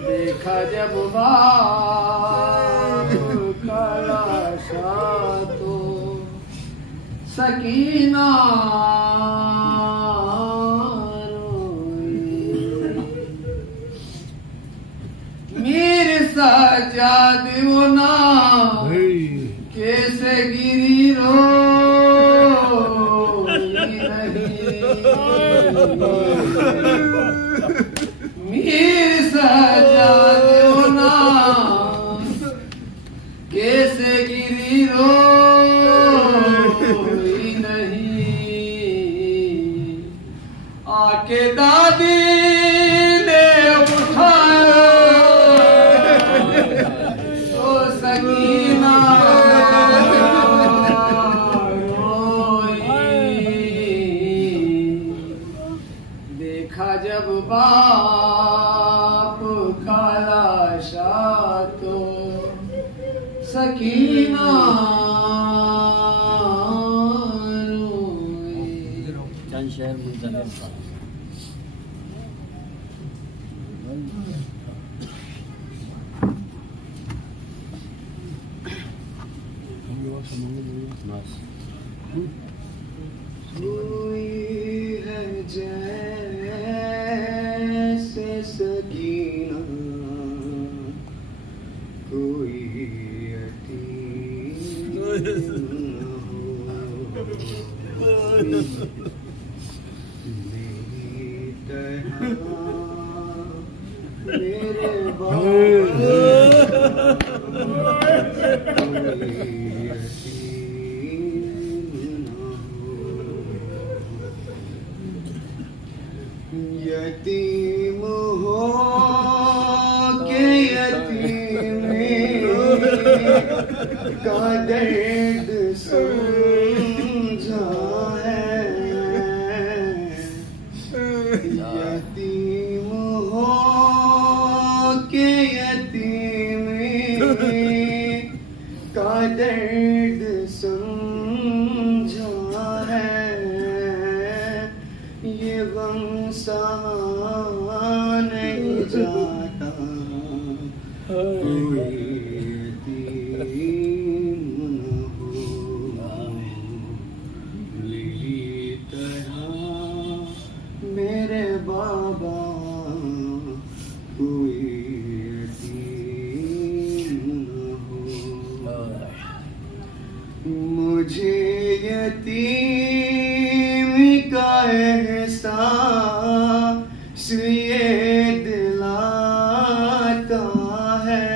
देखा जब बाप काला शाह तो सकीना मेरे सजाद वो ना कैसे गिरी रो मेरे सजाद वो ना कैसे गिरी रो नहीं आके दादी देखा जब बाप काला शाह तो सकीना चंद शहर है जैसे सकीना कोई यतीम न हो मेरी तरह मेरे यतीम हो के यतीमी का दर्द समझा है यतीम हो के यतीमी का दर्द समझा है ये गम सहा नहीं जाता कोई यतीम न हो मेरी तरह मेरे बाबा कोई यतीम न हो मुझे यतीम का एहसास ये दिलाता है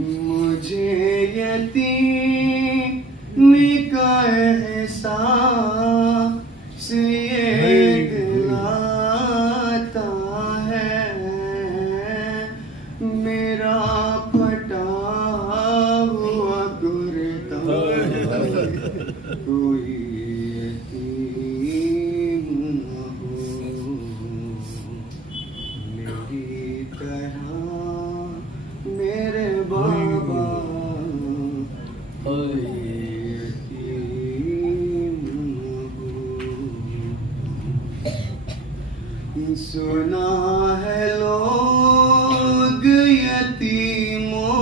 मुझे यतीम का एहसास ये दिलाता है मेरा फटा हुआ कुर्ता कोई मेरे बाबा सुना है लोग यतीमों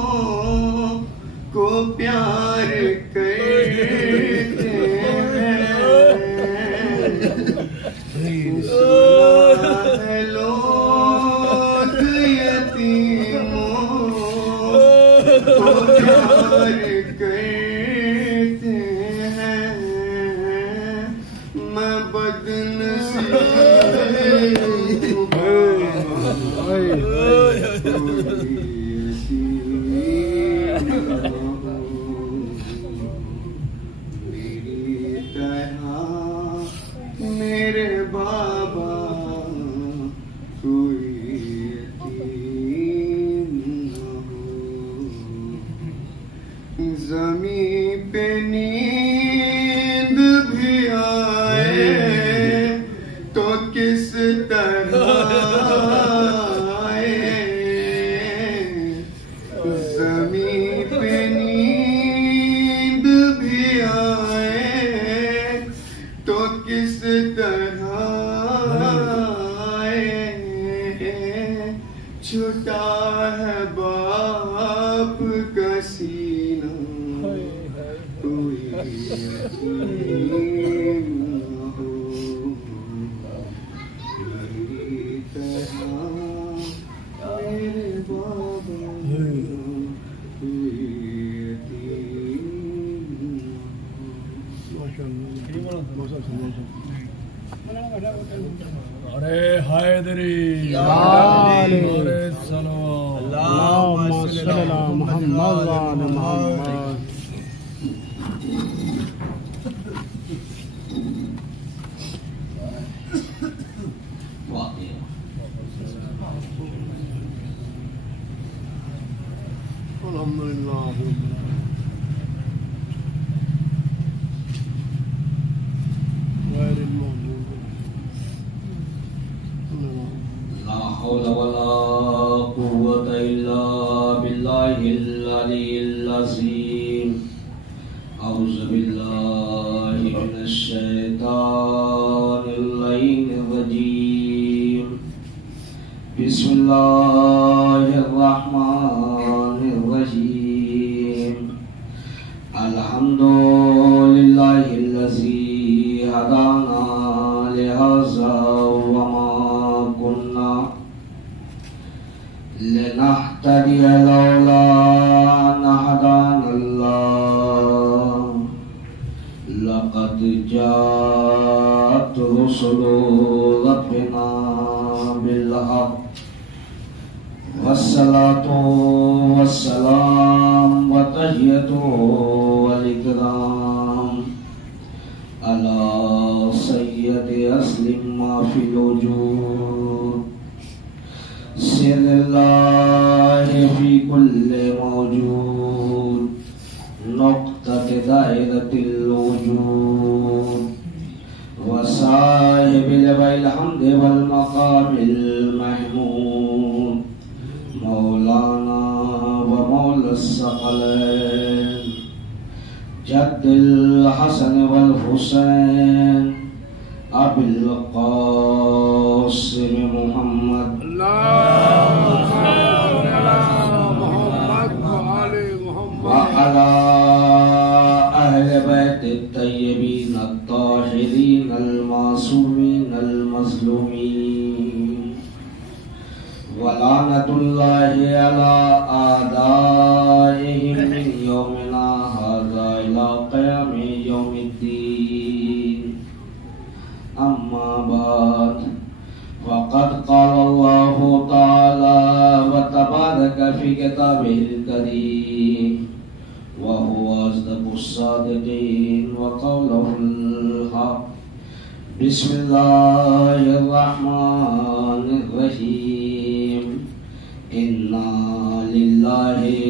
को प्यार करते हैं सुना है लोग यतीमों को प्यार करते हैं मैं बदनसीब अरे हैदरी अरे सलाम मोहम्मद बिस्मिल्लाहिर्रहमानिर्रहीम अल्हम्दुलिल्लाहिल्लज़ी हदाना लिहाज़ा वमा कुन्ना लिनहतदिया लौला अन हदानल्लाह लक़द जाअत रुसुलु रब्बिना बिल हक़्क़ वस्सलातु वस्सलाम व तहियतु वल इकराम अला सय्यदि अस्लिम मा फिल वजूद सिर्रिल्लाहि फी कुल्li मौजूद नुक़्तत दायरतिल वजूद व साहिबिल वल हम्द वल मक़ामिल महमूद मौलाना व मौलस्सक़लैन जद्दिल हसन वल हुसैन अबिल क़ासिम मुहम्मद व अला अहले बैत तय्यबीन अत्ताहिरीन अल मासूमीन अल मज़लूमीन वलानतुल्लाहि अला आदाइहिम मिन यौमिना हाज़ा इला क़यामि यौमिद्दीन अम्मा बाद फ़क़द क़ाल अल्लाहु तआला व तबारक फ़ी किताबिहिल करीम व हुवा अस्दक़ुस सादिक़ीन व क़ौलुहुल हक़्क़ बिस्मिल्लाहिर्रहमानिर्रहीम इन्ना लिल्लाहि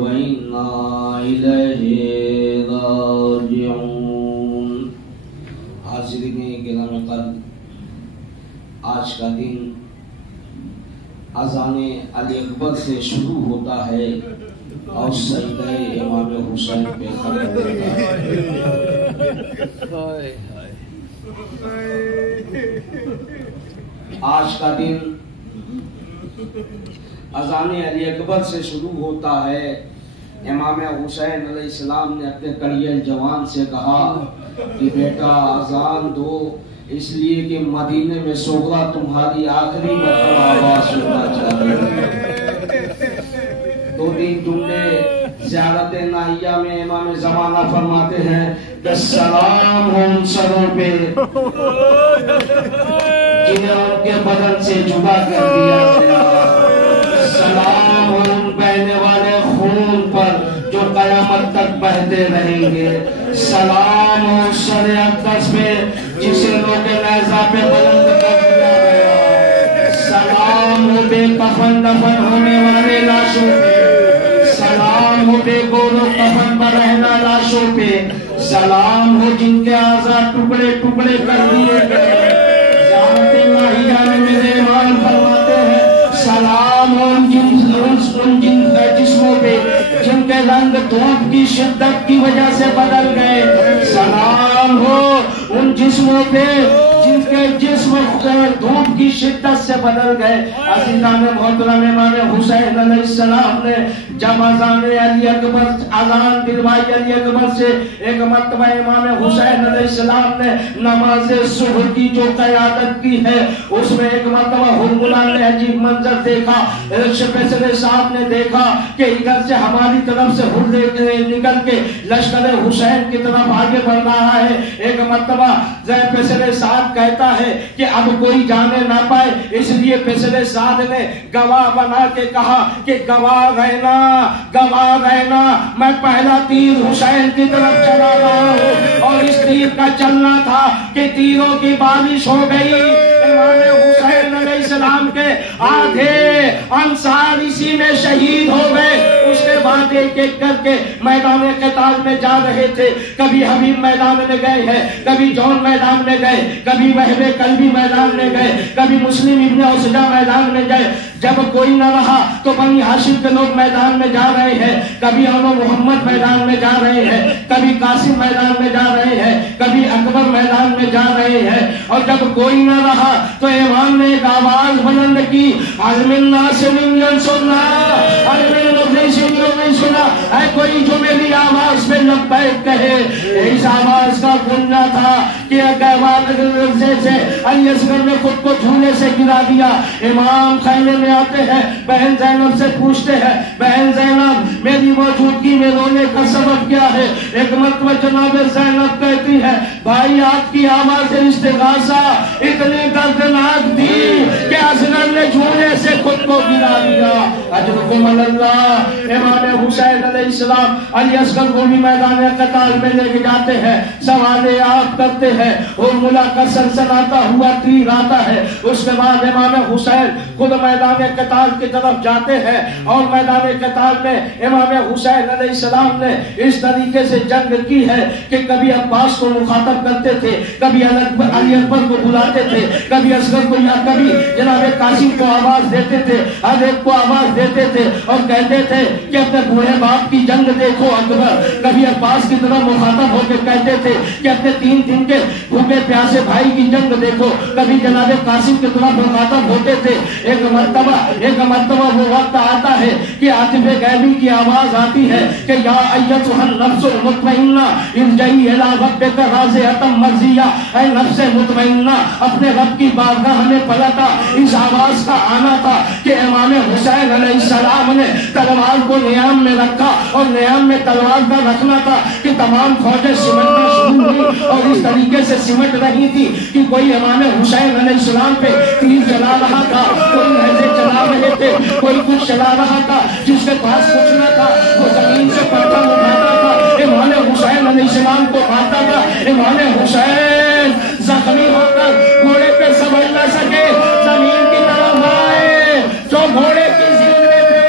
व इन्ना इलैहि राजिऊन। हाज़िरीन किराम क़द्र, आज का दिन अज़ाने अली अकबर से शुरू होता है और सजदे इमाम हुसैन पे खत्म होता है। आज का दिन अज़ान अली अकबर से शुरू होता है। इमाम हुसैन अलैहिस्सलाम ने अपने कड़ियल जवान से कहा कि बेटा अज़ान दो, इसलिए कि मदीने में सोगरा तुम्हारी आखिरी मरतबा आवाज सुनना चाहती है। दो दिन तुमने ज़ियारत नाहिया में इमाम ज़माना फरमाते हैं कि सलाम हो उन सरों पे जिन्हें उनके बदन से जुदा कर दिया गया, सलाम हो उन बहने वाले खून पर जो कयामत तक बहते रहेंगे, सलाम हो सर अक़दस पे जिसे लोग नेज़ा पे बुलंद कर दिया गया, सलाम हो बेकफन दफन होने वाले लाशों पे, सलाम हो बेगोरो कफन पर रहना लाशों पे, सलाम हो जिनके आज़ाद टुकड़े टुकड़े कर दिए गए। मेरे इमाम फरमाते हैं सलाम हो उन जिस्मों पे जिनके रंग धूप की शिद्दत की वजह से बदल गए, सलाम हो उन जिस्मों पे जिनके के जिस्म धूप की शिद्दत से बदल गए। अज़ीज़ान मोहतरम इमाम हुसैन अलैहिस्सलाम ने जब अज़ान दिलवाई अली अकबर से, एक मरतबा इमाम हुसैन अलैहिस्सलाम ने नमाज सुबह की जो क़यादत की है उसमें एक मरतबा हुरमुला ने अजीब मंजर देखा। पैसरे साहब ने देखा कि इधर से हमारी तरफ से हुर निकल के लश्कर हुसैन की तरफ आगे बढ़ रहा है। एक मरतबा पैसरे साहब कहता है कि अब कोई जाने ना पाए, इसलिए पैसरे साहब ने गवाह बना के कहा कि गवाह रहना, मैं पहला तीर हुसैन की तरफ चला रहा हूँ। और इस तीर का चलना था कि तीरों की बारिश हो गई। हुसैन अलैहिस्सलाम के आधे अंसार इसी में शहीद हो गए। उसके बाद एक एक करके मैदान क़िताल में जा रहे थे। कभी हबीब मैदान में गए हैं, कभी जौन मैदान में गए, कभी वहबे कल्बी मैदान में गए, कभी मुस्लिम इब्न उसजा मैदान में गए। जब कोई न रहा तो बनी हाशिम के लोग मैदान में जा रहे हैं, कभी अनो मोहम्मद मैदान में जा रहे हैं, कभी कासिम मैदान में जा रहे हैं, कभी अकबर मैदान में जा रहे हैं। और जब कोई न रहा तो इमाम ने एक आवाज बुलंद की, सुना है कोई जो मेरी आवाज में लब्बैक कहे। इस आवाज का गुंजा था कि से अली असगर ने खुद को झूले से गिरा दिया। इमाम खैमे में आते हैं, बहन ज़ैनब से पूछते हैं, बहन ज़ैनब मेरी मौजूदगी में रोने का सबब क्या है? एक मरतबा जनाब ज़ैनब कहती है, भाई आपकी आवाज़ इस्तिग़ासा इतनी दर्दनाक थी कि असगर ने झूले से खुद को गिरा दिया। अजरुकुम अल्लाह। इमाम हुसैन अलैहिस्सलाम अली असगर को भी मैदान क़िताल में लेके जाते हैं, सवाले आप करते हैं, हुरमुला का सनसनाता हुआ तीर आता है। उसके बाद इमाम हुसैन खुद मैदान क़िताल की तरफ जाते हैं और मैदान क़िताल में इमाम हुसैन अलैहिस्सलाम ने इस तरीके से जंग की है कि कभी अब्बास को मुखातब करते थे, कभी अली अकबर को बुलाते थे, कभी असगर को या कभी जनाब कासिम को आवाज देते थे, हर एक को आवाज देते थे और कहते थे कि अपने बूढ़े बाप की जंग देखो अकबर। कभी अब्बास की तरफ मुखातब होकर कहते थे कि अपने 3 दिन के भूखे प्यासे भाई की जंग देखो। कभी जनाब कासिम की तरफ मुखातब होते थे। एक मरतबा वो वक्त आता है कि आतिफ़े गैबी की आवाज आती है कि या अय्युहन नफ्सुल मुतमइन्ना इरजई इला रब्बिका राज़ियतम मर्ज़िया, ऐ नफ्स मुतमइन्ना अपने रब की बारगाह में पलटा। इस आवाज का आना था कि इमाम हुसैन अलैहिस्सलाम ने तलवार को नियाम में रखा और नियाम में तलवार का रखना था कि तमाम फौजें सिमटना शुरू हुई और इस तरीके से सिमट रही थी कि कोई इमाम हुसैन अलैहिस्सलाम पे तीर चला रहा था, कोई नहज़े चला रहे थे, कोई कुछ चला रहा था, जिसके पास कुछ न था वो जमीन से पत्थर उठाता था, इमाम हुसैन अलैहिस्सलाम को मारता था। इमाम हुसैन जख्मी होकर घोड़े पे संभल न सके, जमीन की तरफ आए। जो घोड़े की ज़िंद में थे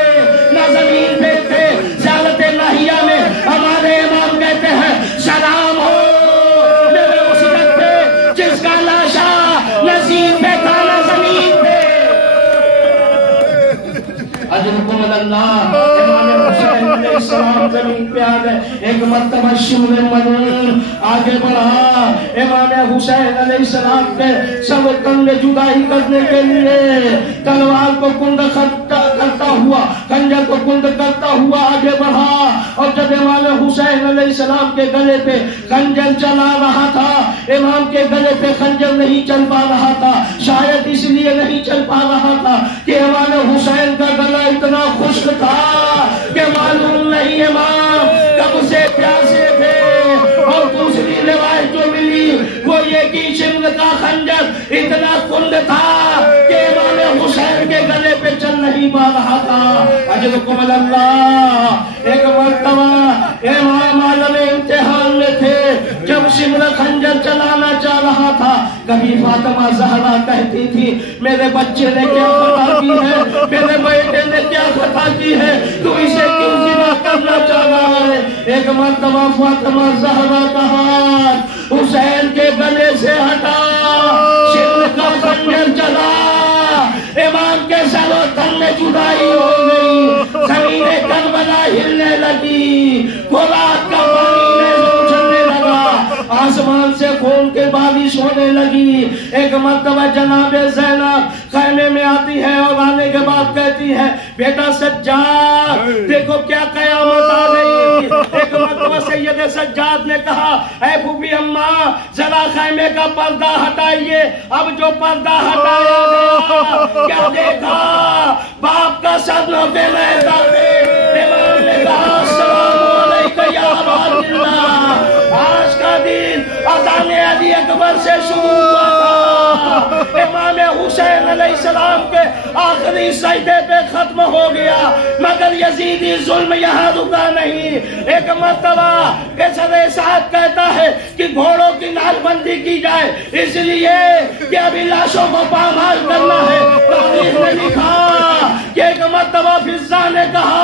न जमीन पे थे, ज़ियारत नाहिया में हमारे इमाम कहते हैं, सलाम हो मेरे उस जग पे जिसका लाशा नसीब पे था न जमीन पे। अजरुकुम अल्लाह। इमाम हुसैन अलैहिस्सलाम जमीन पे आ गए। एक मरतबा शिमले मदन आगे बढ़ा। इमाम हुसैन अलैहिस्सलाम के सब कंधे जुदाई करने के लिए तलवार को कुंद करता हुआ, खंजर को कुंद करता हुआ आगे बढ़ा। और जब इमाम हुसैन अलैहिस्सलाम के गले पे खंजर चला रहा था, इमाम के गले पे खंजर नहीं चल पा रहा था। शायद इसलिए नहीं चल पा रहा था कि इमाम हुसैन का गला इतना खुश्क था कि मालूम नहीं इमाम कब से प्यासे थे। और दूसरी रिवायत जो मिली वो ये कि शिमर का खंजर इतना कुंद था कि इमाम हुसैन के गले पे चल नहीं पा रहा था। अजरुकुम अल्लाह। एक मरतबा इमाम आलम इम्तिहान में थे, जब शिमर खंजर चलाना चाह रहा था, कभी फातिमा ज़हरा कहती थी, मेरे बच्चे ने क्या खता की है, मेरे बेटे ने क्या खता की है, तू इसे क्यों ज़िबा करना चाह रहा है। एक मरतबा फातिमा ज़हरा का हाथ हुसैन के गले से हटा, शिमर का खंजर चला, इमाम के सरो तन में जुदाई हो गई, ज़मीने करबला हिलने लगी, फुरात का पानी में उछलने लगा, आसमान से खून की बारिश होने लगी। एक मर्तबा जनाबे ज़ैनब खैमे में आती है और आने के बाद कहती है, बेटा सज्जाद देखो क्या कयामत आ गई। एक मर्तबा सैयद सज्जाद ने कहा, ऐ फूफी अम्मा जरा खैमे का पर्दा हटाइए। अब जो पर्दा हटाया गया, क्या देखा, बाप का सर पे रहता थे। इमाम ने कहा, अस्सलामु अलैका या अबा अब्दुल्लाह। आज का दिन अज़ान अली अकबर से शुरू हुआ था। इमाम हुसैन अलैहिस्सलाम के आखिरी सजदे पे खत्म हो गया, मगर यजीदी जुल्म यहाँ रुका नहीं। एक मर्तबा केसर साहब कहता है कि घोड़ों की नालबंदी की जाए, इसलिए कि अभी लाशों को पामाल करना है। तारीख में लिखा कि एक मर्तबा फिजा ने कहा,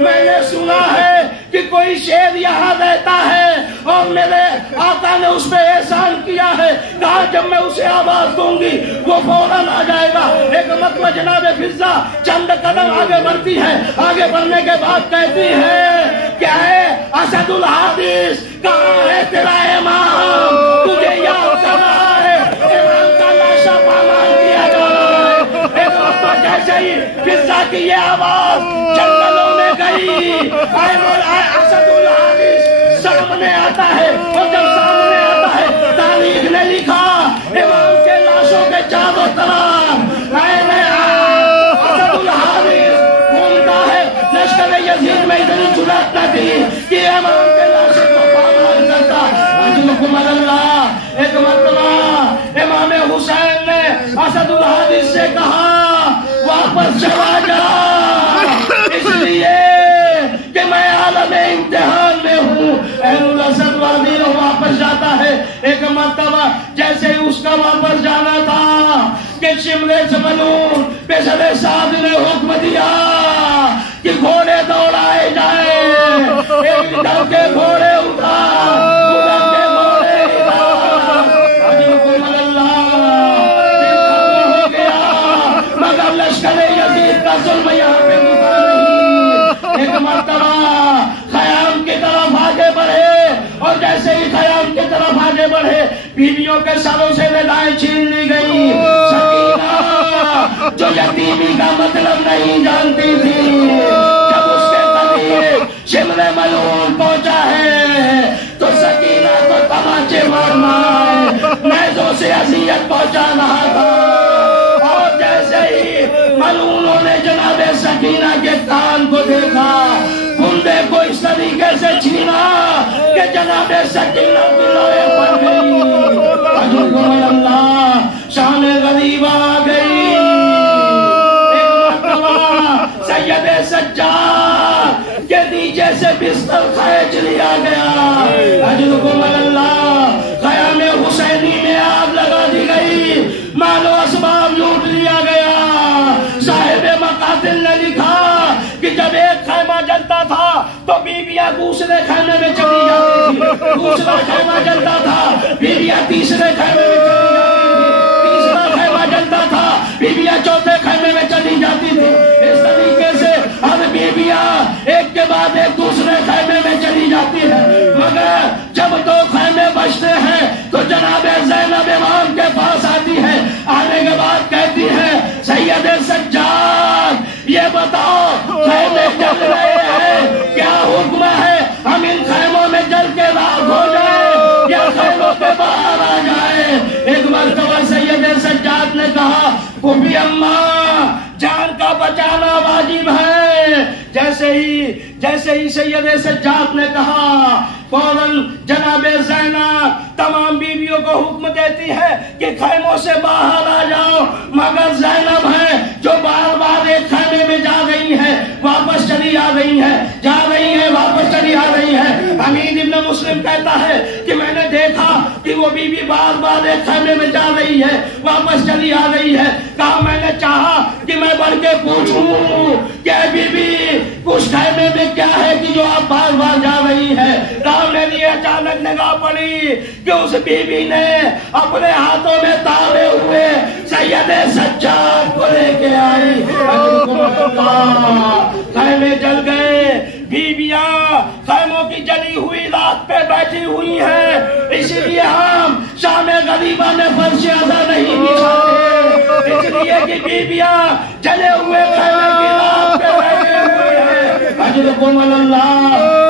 मैंने सुना है कि कोई शेर यहाँ रहता है और मेरे आका ने उस पर एहसान किया है, कहा जब मैं उसे आवाज दूंगी वो फौरन आ जाएगा। एक मर्तबा जनाब फिजा चंद कदम आगे बढ़ती है, आगे बढ़ने के बाद कहती है, क्या है असदुल हादिस, कहाँ है तेरा इमाम, तुझे याद कर रहा है। इमाम का लाशा पामाल किया जा रहा है। एक मर्तबा जैसे ही फिजा की ये आवाज जंगलों में गई, असदुल हादिस सामने आता है, और जब सामने आता है तारीख ने लिखा इमाम के लाशों के चारों तरफ असदुल हादिस घूमता है। लश्कर यजीद में इतनी जुर्रत न थी कि इमाम के लाशों को पामाल करता। एक मर्तबा इमाम हुसैन ने असदुल हादिस से कहा, वापस चला जा, इसलिए कि मैं आलम इम्तिहान में हूँ। वापस जाता है। एक मर्तबा जैसे ही उसका वापस जाना था कि शिमले से बनून पेशरे साहब ने हुक्म दिया कि घोड़े दौड़ाए जाए। एक इधर के घोड़े उधर, उधर के घोड़े हो गया, मगर लश्कर यजीद का जुल्म यहाँ पे रुका नहीं। एक मर्तबा खयाम की तरफ आगे बढ़े, और जैसे ही खयाम की तरफ आगे बढ़े बीवियों के सरों से निगाहें छीन ली गई। सकीना जो यतीमी का मतलब नहीं जानती थी, जब उसके करीब शिमले मलून पहुंचा है तो सकीना को तमाचे मारना है, नेज़ों से अज़ियत पहुंचा रहा था। और जैसे ही मलूनों ने जनाबे सकीना के कान को देखा, कुंडे को इस तरीके से छीना कि जनाबे सकीना की लोए पड़ गई। अल्लाह शान गरीबा आ गई। एक मर्तबा सैयद सज्जाद के नीचे से बिस्तर खींच लिया गया। अल्लाह खयाम हुसैनी में आग लगा दी गई, मालो असबाब लूट लिया गया। साहिब मकातिल ने लिखा कि जब एक खैमा जलता था तो बीबियां दूसरे खैमे में चली जाती थी, दूसरा खैमा जलता था बीबियां तीसरे खैमे में चली जाती थी, तीसरा खैमा जलता था बीबियां चौथे खैमे में चली जाती थी। इस तरीके से हर बीबियां एक के बाद एक दूसरे खैमे में चली जाती है। मगर जब दो खैमे बचते हैं तो जनाबे ज़ैनब इमाम के पास आती है। आने के बाद कहती है, सैयद सज्जाद ये बताओ खैमे जल रहे हैं, क्या हुक्म है, हम इन खैमों में जल के राख हो जाए या खैमों पे बाहर आ जाए। एक मर्तबा सैयद सज्जाद ने कहा, फूफी अम्मा जान का बचाना वाजिब है। जैसे ही सैयद सज्जाद ने कहा, फौरन जनाबे ज़ैनब तमाम बीवियों को हुक्म देती है कि खैमों से बाहर आ जाओ। मगर ज़ैनब है जो बार बार एक खैमे में जा रही है, वापस चली आ रही है, जा रही है, वापस चली आ रही है। हमीद इब्न मुस्लिम कहता है कि मैंने देखा कि वो बीवी बार बार एक खैमे में जा रही है, वापस चली आ रही है। कहा, मैंने चाहा कि मैं बढ़ के पूछूं क्या बीबी उस खैमे में क्या है कि जो आप बार बार जा रही है। मेरी अचानक निगाह पड़ी कि उस बीवी ने अपने हाथों में ताबे हुए सैयद सज्जाद को लेके आई। खैमे जल गए, बीवियां खैमों की जली हुई रात पे बैठी हुई हैं। इसलिए हम शाम गरीबा में फर्श अदा नहीं बिछाते, इसलिए कि बीबियां जले हुए खैमे की रात पे बैठे हुए हैं। अजरकुमुल्लाह,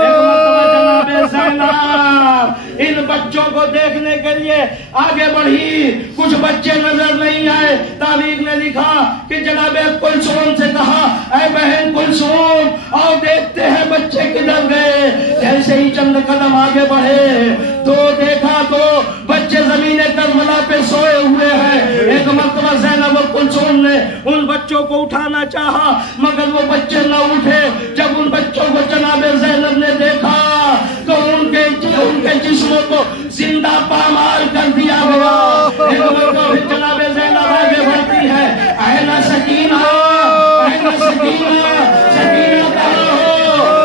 एक मरतबा जनाबे ज़ैनब इन बच्चों को देखने के लिए आगे बढ़ी, कुछ बच्चे नजर नहीं आए। तारीख ने लिखा कि जनाबे कुलसूम से कहा, ऐ बहन कुलसूम, और देखते हैं बच्चे किधर गए। जैसे ही चंद कदम आगे बढ़े तो देखा तो बच्चे जमीन करबला पे सोए हुए हैं। एक मरतबा ज़ैनब और कुलसूम ने उन बच्चों को उठाना चाहा, मगर वो बच्चे न उठे। जब उन बच्चों को जनाबे ज़ैनब ने देखा तो उनके जिस्मों को जिंदा पामाल कर दिया गया। एक मरतबा जनाबे ज़ैनब आगे बढ़ती है, ऐना सकीना, ऐना सकीना, सकीना कहाँ हो,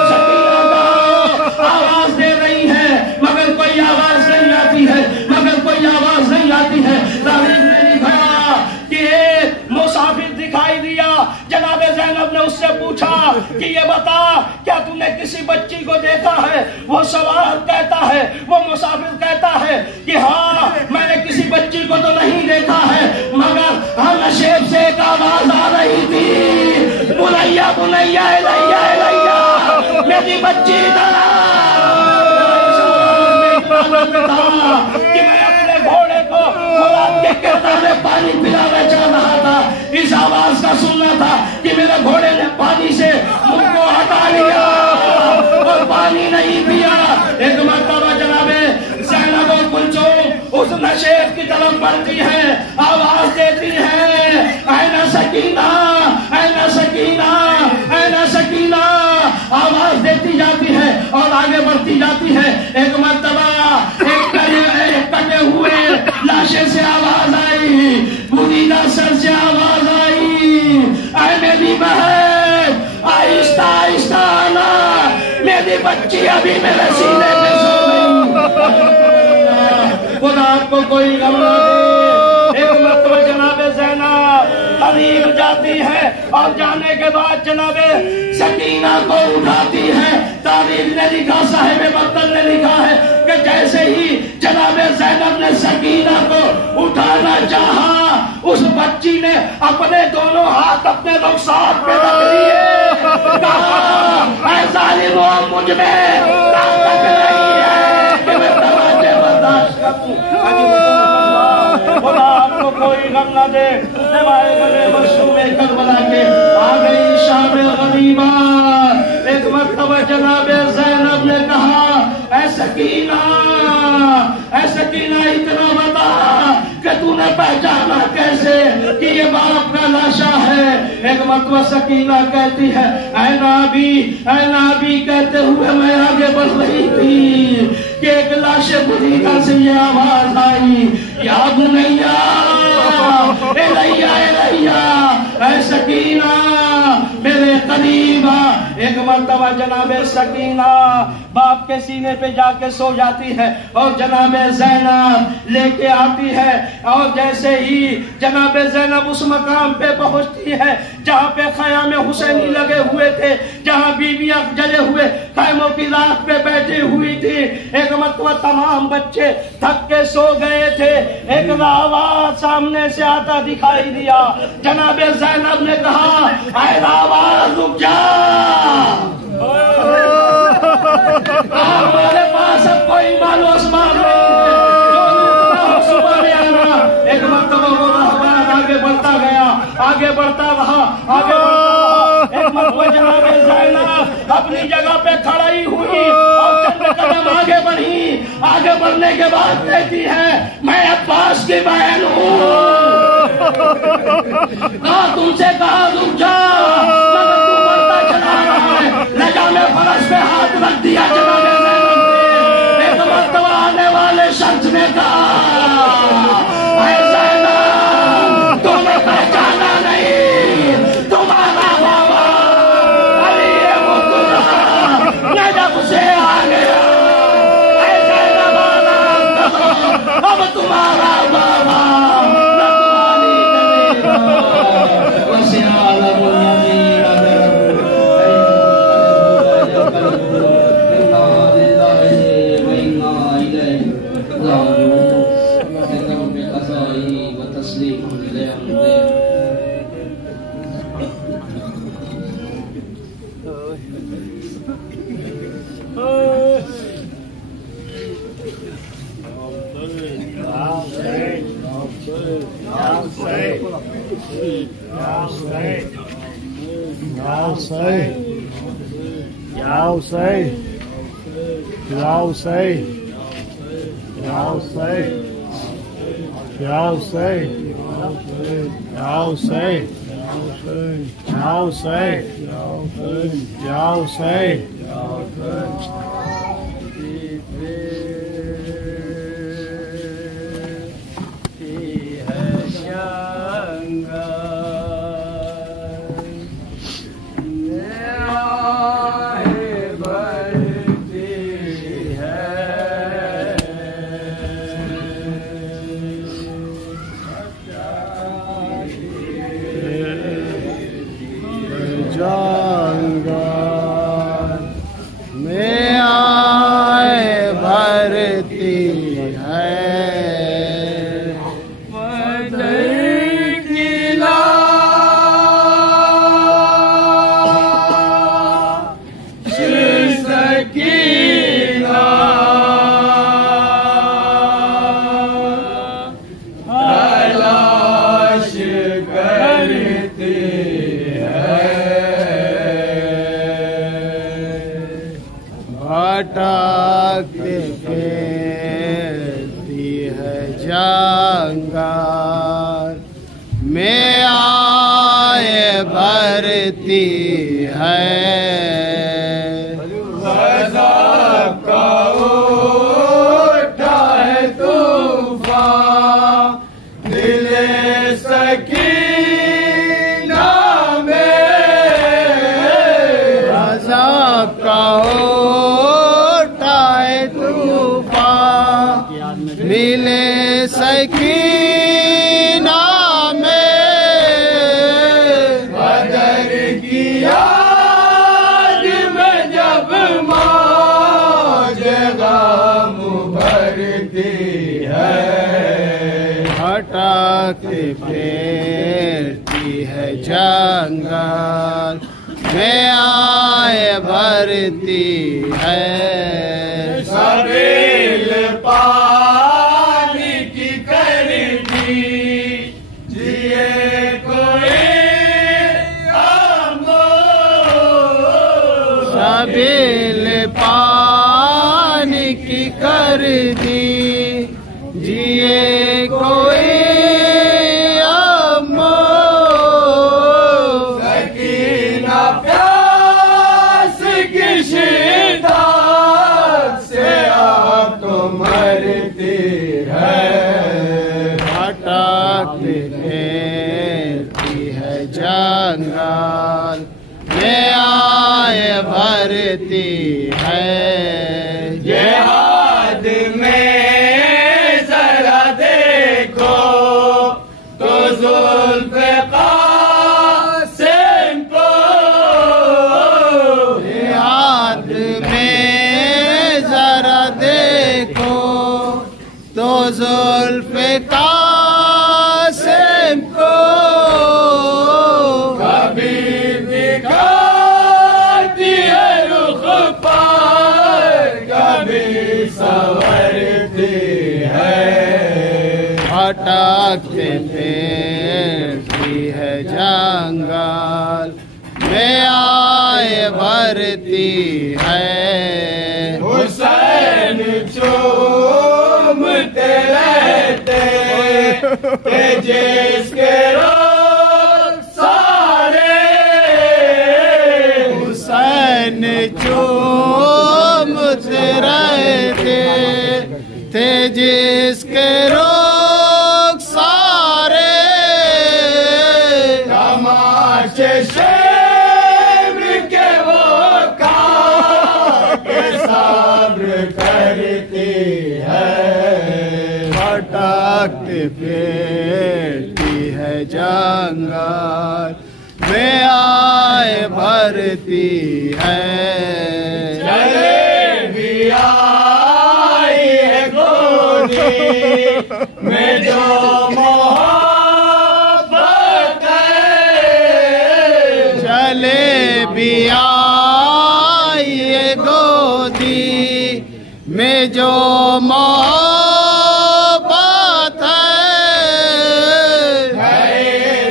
सकीना कहाँ हो, आवाज दे रही है मगर कोई आवाज नहीं आती है, मगर कोई आवाज नहीं आती है। तारीख ने लिखा कि मुसाफिर दिखाई दिया। जनाबे ज़ैनब ने उससे पूछा कि ये बता, क्या तूने किसी बच्ची को देखा है? वो सवाल कहता है, वो मुसाफिर कहता है कि हाँ, मैंने किसी बच्ची को तो नहीं देखा है, मगर हाँ नशेब से एक आवाज आ रही थी, बुनैया बुनैया इलैया इलैया, मेरी बच्ची इधर आ। कि मैं अपने घोड़े को खुराक के किरदार में पानी पिलाना चाह रहा था, इस आवाज का सुनना था कि मेरे घोड़े ने पानी से मुझ को हटा लिया और पानी नहीं पिया। एक मरतबा जनाबे ज़ैनब और कुलसूम उस नशेब की तरफ बढ़ती है, आवाज देती है, ऐना सकीना, ऐना सकीना, ऐना सकीना, आवाज देती जाती है और आगे बढ़ती जाती है। एक मरतबा एक कटे हुए लाशे से आवाज आई, बुनीदा सर से आवाज आई, ऐ मेरी बहन आहिस्ता आहिस्ता आना, मेरी बच्ची अभी मेरे सीने पे सो गई। खुदा आपको कोई गम न दे। एक मरतबा जनाबे ज़ैनब करीब जाती है और जाने के बाद जनाबे सकीना को उठाती है। तारीख ने लिखा, साहिब बत्तल ने लिखा है कि जैसे ही जनाबे ज़ैनब ने सकीना को उठाना चाहा, उस बच्ची ने अपने दोनों हाथ अपने रुखसार पे रख लिए, कहा, ऐ ज़ालिमो, मुझ में ताकत नहीं है कि मैं तमाचे बर्दाश्त करूं। खुदा आपको कोई गम न दे। करबला के आ गई शाम गरीबा। एक मरतबा जनाबे ज़ैनब ने कहा, ऐ सकीना, ऐ सकीना, इतना बता कि तूने पहचाना कैसे कि ये बाप का लाशा है? एक मरतबा सकीना कहती है, ऐ नाबी कहते हुए मैं आगे बढ़ रही थी कि एक लाश बुनीदा से ये आवाज आई, या बुनैया इलैया इलैया, ऐ सकीना मेरे करीबा। एक मरतबा जनाबे सकीना बाप के सीने पे जाके सो जाती है और जनाबे ज़ैनब लेके आती है। और जैसे ही जनाबे ज़ैनब उस मकाम पे पहुंचती है जहाँ पे ख़याम हुसैनी लगे हुए थे, जहाँ बीबियां जले हुए खैमों की रात पे बैठी हुई थी। एक मरतबा तमाम बच्चे थक के सो गए थे, एक आवाज सामने से आता दिखाई दिया। जनाबे ज़ैनब ने कहा, ऐ आवाज रुक जा, हमारे पास अब कोई मालो आसमान नहीं है, जो सुबह में आना। एक मरतबा वो रहमान आगे बढ़ता गया, आगे बढ़ता रहा, आगे बढ़ता रहा। एक मरतबा जनाबे ज़ैनब अपनी जगह पे खड़ी हुई और चंद कदम आगे बढ़ी। आगे बढ़ने के बाद कहती है, मैं अब्बास की बहन हूँ। तुमसे कहा रुक जाओ, मगर तू बढ़ता चला रहा है। लगा में फरस पे हाथ रख दिया जनाबे ज़ैनब ने। एक मरतबा आने वाले शख्स ने कहा, ऐ ज़ैनब, तुम्हें पहचाना नहीं, तुम्हारा बाबा अली मुर्तज़ा नजफ से आ गया। ऐ ज़ैनब, अब तुम्हारा बाबा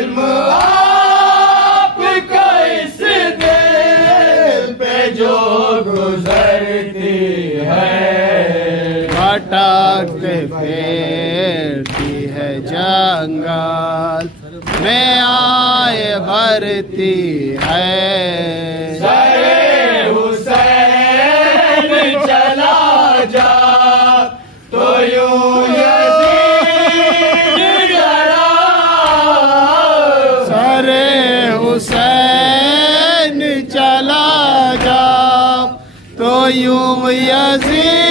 इल्म भटकते फेरती है जंगल में आए भरती है। सरे हुसैन चला जा तो यूं यजीद डरा। सरे हुसैन चला जा तो यूं यजीद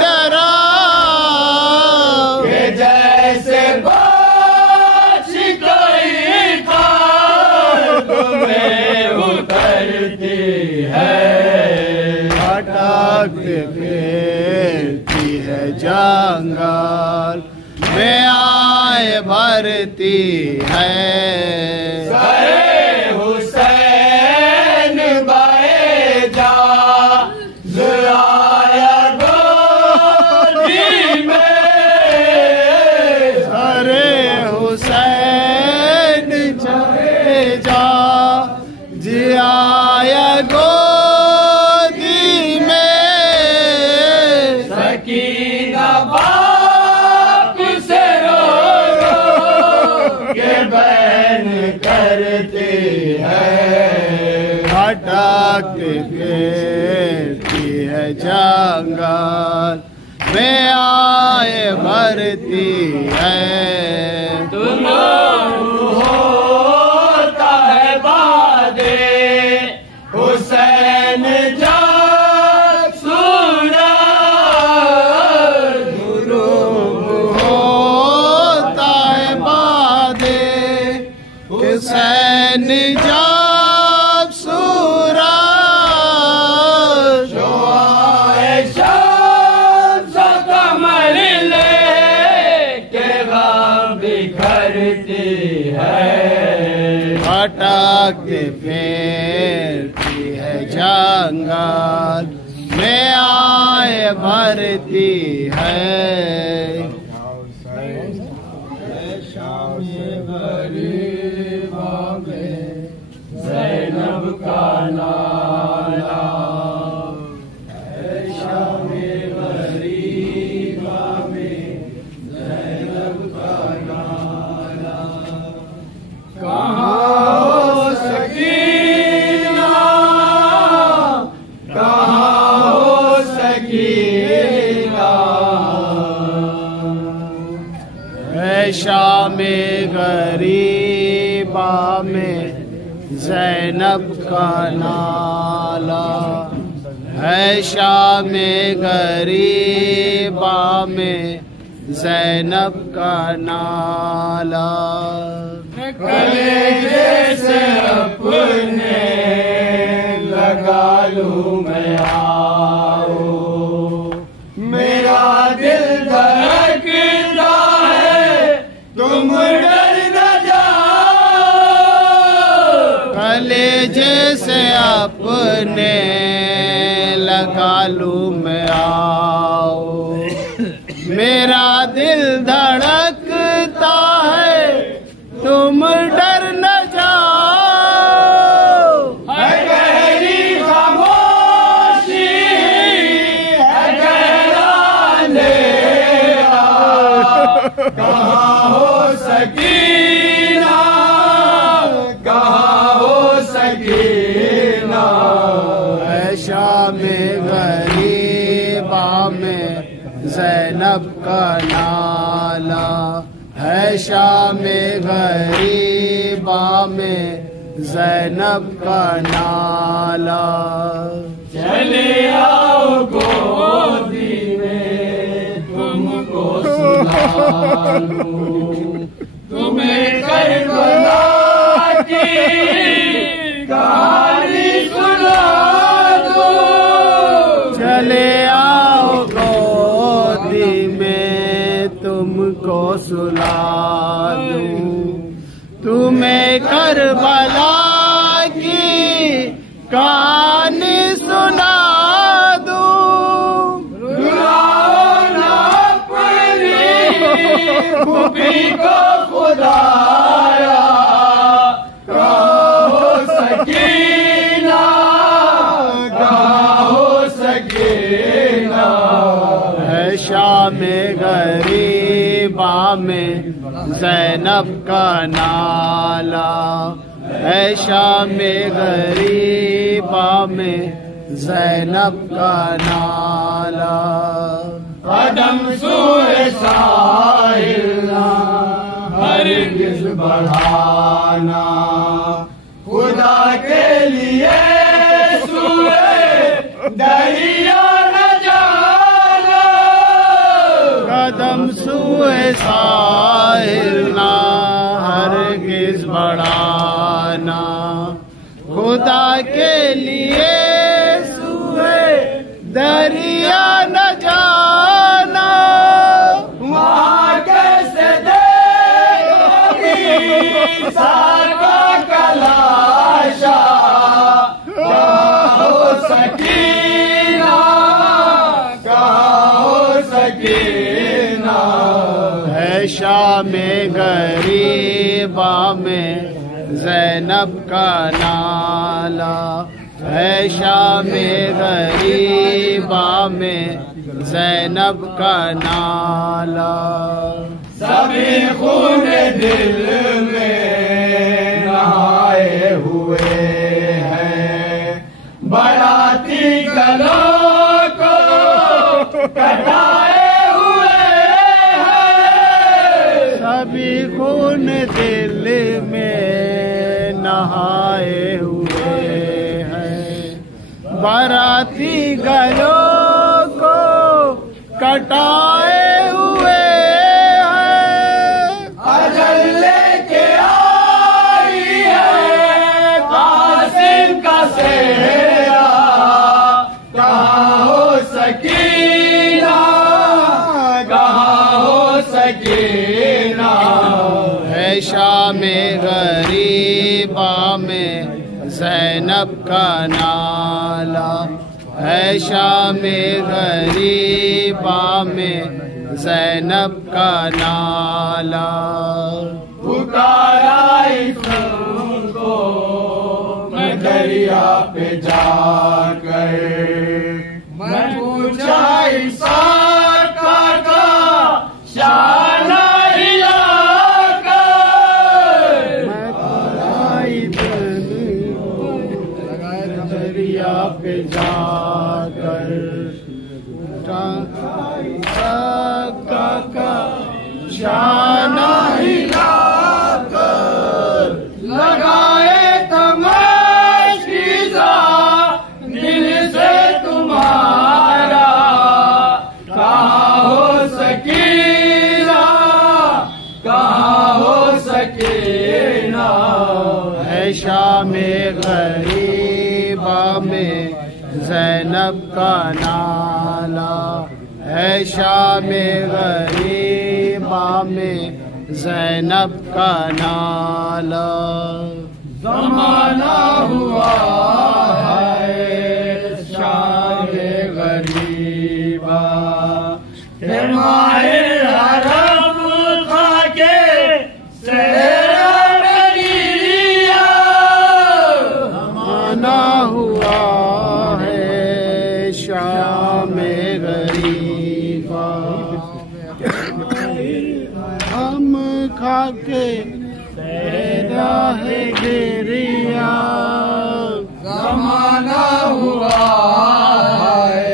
डरा। के जैसे बाछ कोई खार तुम्हें उतरती है। भटकते फिरती है जंगल में आए भरती है। सरे हुसैन बाए जा आया गोदी में। सरे हुसैन चले जा जी आया गोदी में। सकीना बाप से रो रो के बैन करती है। भटकते फिरती है जंगल में आए भरती है। तुम होता है बादे हुसैन जा सूरज। होता है बादे हुसैन जब सूरज। जो आए शम्स कमर ले के गम बिखरती है। भटकते फिरती है जंगल में आए भरती है। ज़ैनब का नाला है शामे गरीबा में। ज़ैनब का नाला कहाँ हो सकीना, कहाँ हो सकीना। है शामे गरीबा में ज़ैनब का नाला। है शामे गरीबा में ज़ैनब का नाला। कलेजे से अपने लगा लूं मैं आओ। मेरा दिल धड़कता है तुम डर न जाओ। कलेजे से अपने लगा लूं मैं आओ। मेरा दिल धड़कता है तुम डर न जाओ। है गहरी खामोशी, है गहरा अंधेरा। कहाँ हो सकीना, कहाँ हो सकीना। है शामे गरीबा में ज़ैनब का नाला। है शामे गरीबा में ज़ैनब का नाला। चले आओ गोदी में तुमको सुना दूं। तुम्हें करबला की कहानी सुना दूं। चले आओ गोदी में तुमको सुला दूं। तुम्हें करबला की कहानी सुना दूं। रुलाओ ना अपनी खूबी को खुदाया। कहाँ हो सकीना, कहाँ हो सकीना। है शाम गरीबा में ज़ैनब का नाला, है शाम गरीबा में ज़ैनब का नाला। कदम सूए साहिल हरगिज़ बढ़ाना, खुदा के लिए सूए दरिया न जाना। कदम सूए साहिल ना हरगिज़ बढ़ाना, खुदा के लिए सूए दरिया न जाना। वहाँ कैसे देखोगी साका कलाशा, कहाँ हो सकीना, कहाँ हो सकीना। है शाम गरीबा में ज़ैनब का नाला, है शाम गरीबा में ज़ैनब का नाला। सभी खून दिल में नहाए हुए हैं, बराती गलों को कटाए हुए हैं। सभी खून दिल में नहाए हुए हैं, बाराती गलों को कटाए हुए हैं। अजल लेके आई है कासिम का सेहरा, कहाँ हो सकीना, कहाँ हो सकीना। है शाम गरीबा में ज़ैनब का नाला, है शाम गरीबा में ज़ैनब का नाला। पुकारा इसको मैं दरिया पे जाकर, मैं पूछा इसाक का शाना हिलाकर। मैं आई दरिया पे जाकर, का शाना हिलाकर, लगाए तमाशीज़ा दिल से तुम्हारा, कहाँ हो सकीना, कहाँ हो सकीना। है शाम गरीबा में ज़ैनब का नाला, है शाम गरीबा में ज़ैनब का नाला। ज़माना हुआ है शाम गरीबा, माहे हरम खाके सेहरा नगरिया। ज़माना हुआ है शाम गरीबा, हम खाके तेरा है गिरिया। ज़माना हुआ है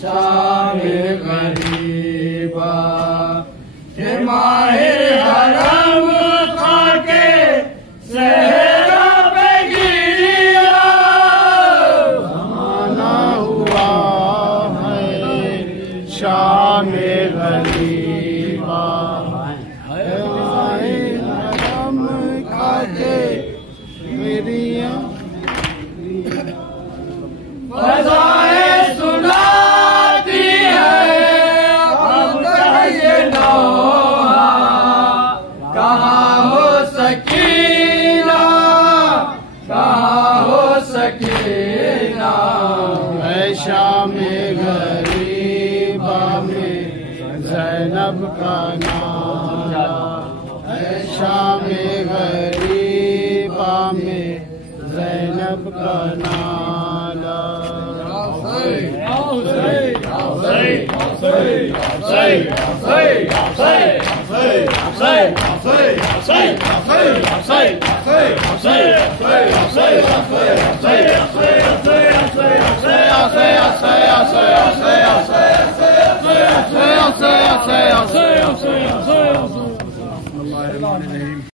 शाम गरीबा, माहे हरम खाके सेहरा पे गिरिया। ज़माना हुआ है शाम गरीबा, हम खाके गिरिया। फ़ज़ाएं सुनाती है अब कहिए नौहा, कहाँ हो सकीना, कहाँ हो सकीना। है शाम गरीबा में ज़ैनब का नाला, है शाम गरीबा में ज़ैनब का नाला। Say